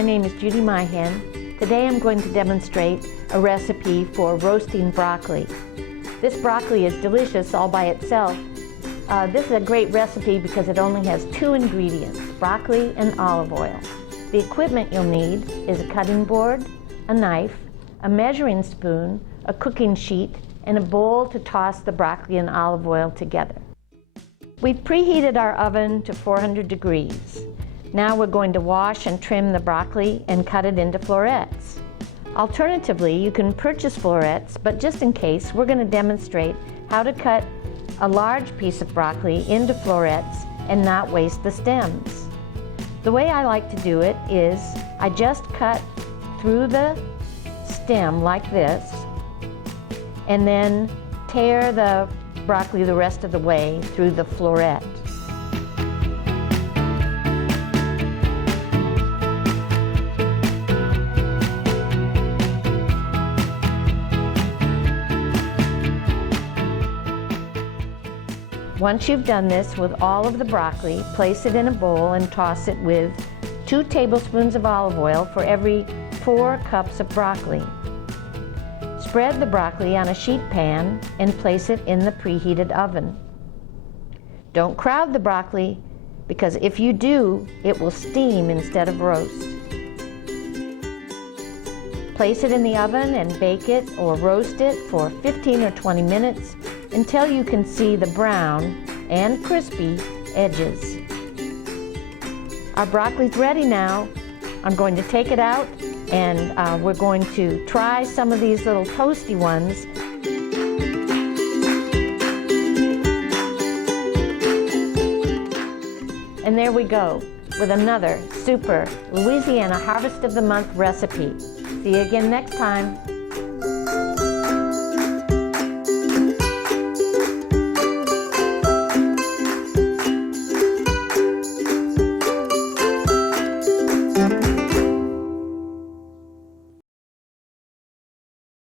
My name is Judy Myhan. Today I'm going to demonstrate a recipe for roasting broccoli. This broccoli is delicious all by itself. This is a great recipe because it only has 2 ingredients, broccoli and olive oil. The equipment you'll need is a cutting board, a knife, a measuring spoon, a cooking sheet, and a bowl to toss the broccoli and olive oil together. We've preheated our oven to 400 degrees. Now we're going to wash and trim the broccoli and cut it into florets. Alternatively, you can purchase florets, but just in case, we're going to demonstrate how to cut a large piece of broccoli into florets and not waste the stems. The way I like to do it is I just cut through the stem like this and then tear the broccoli the rest of the way through the floret. Once you've done this with all of the broccoli, place it in a bowl and toss it with 2 tablespoons of olive oil for every 4 cups of broccoli. Spread the broccoli on a sheet pan and place it in the preheated oven. Don't crowd the broccoli because if you do, it will steam instead of roast. Place it in the oven and bake it or roast it for 15 or 20 minutes until you can see the brown and crispy edges. Our broccoli's ready now. I'm going to take it out and we're going to try some of these little toasty ones. And there we go with another super Louisiana Harvest of the Month recipe. See you again next time.